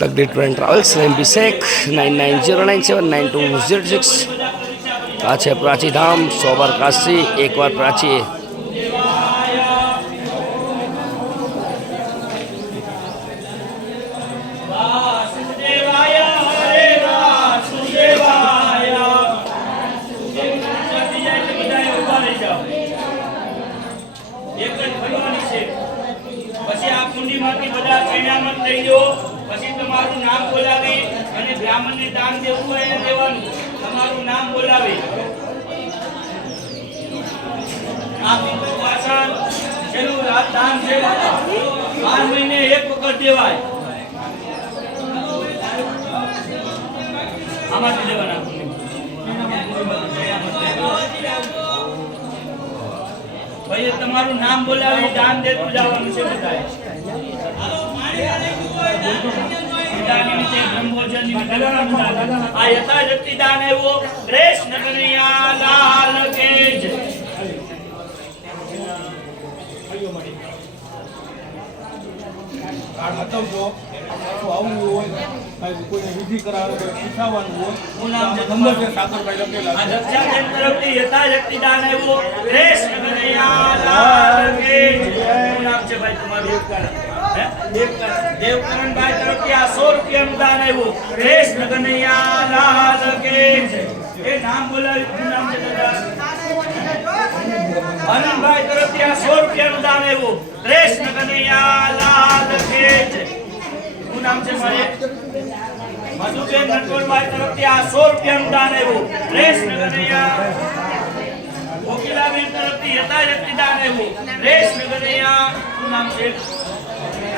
Takdi tour and travels MP Sheikh, nine nine zero nine seven, nine two zero six. આ છે પ્રાચી ધામ સો વાર કાશી, એકવાર પ્રાચી એક જ ફરવાની છે કુંડીમાંથી બધા કૈનામત લઈ લો. પછી તમારું નામ બોલાવી અને બ્રાહ્મણને દાન દેવું હોય દેવાનું. તમારું નામ બોલાવી. ભાઈ તમારું નામ બોલાવી, દાન દેતું જવાનું છે. આ યથાશક્તિ દાન એવો કૃષ્ણ કનૈયા લાલ કે જય. કાર્ડ બતાવજો પાછું આવવું હોય કાંઈ કોઈને વિધિ કરાવે કોઈ પૂછાવાનું હોય શું નામ છે નંબર છે તમારું? સાગરભાઈ લખેલા આ છે દક્ષાબેન તરફથી યથાશક્તિ દાન એવો કૃષ્ણ કનૈયા લાલ કે જય. શું નામ છે ભાઈ તમારું હે? દેવકરણભાઈ તરફથી આ સો રૂપિયાનું દાન આવ્યું કૃષ્ણ કનૈયા લાલ કે એ નામ બોલાવી નામ આનંદભાઈ તરફથી આ સો રૂપિયાનું દાન આવ્યું કૃષ્ણ કનૈયા લાલ કે શું નામ છે મારે? મધુબેન નટવરભાઈ તરફથી આ સો રૂપિયાનું દાન આવ્યું કૃષ્ણ કનૈયા કોકિલાબેન તરફથી યથાશક્તિ દાન આવ્યું કૃષ્ણ કનૈયા શું નામ છે?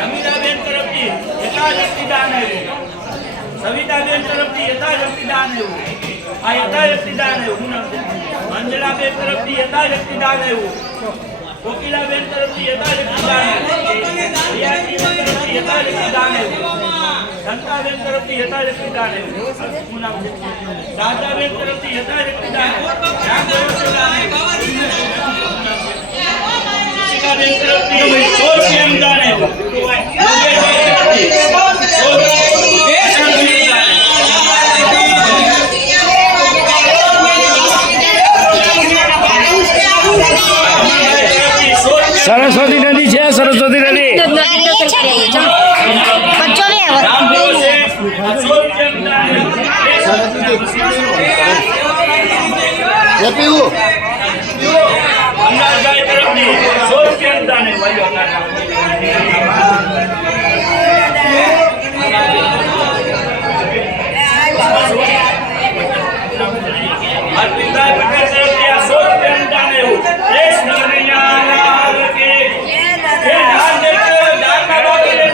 રમીલાબેન તરફથી યથાશક્તિ દાન આવ્યું. સવિતાબેન તરફથી યથાશક્તિ દાન આવ્યું. આ યથાશક્તિ દાન આવ્યું. શું નામ છે? અંજલાબેન તરફથી યથાશક્તિ દાન આવ્યું. કોકિલાબેન તરફથી યથાશક્તિ દાન આવ્યું. રિયાજીબેન તરફથી યથાશક્તિ દાન આવ્યું. સંતાબેન તરફથી યથાશક્તિ દાન આવ્યું. શું નામ છે? દાદાબેન તરફથી યથાશક્તિ દાન આવ્યું. રામદેવ દાન આવ્યું. શિખાબેન તરફથી સરસ્વતી નદી છે સરસ્વતી નદી. નામ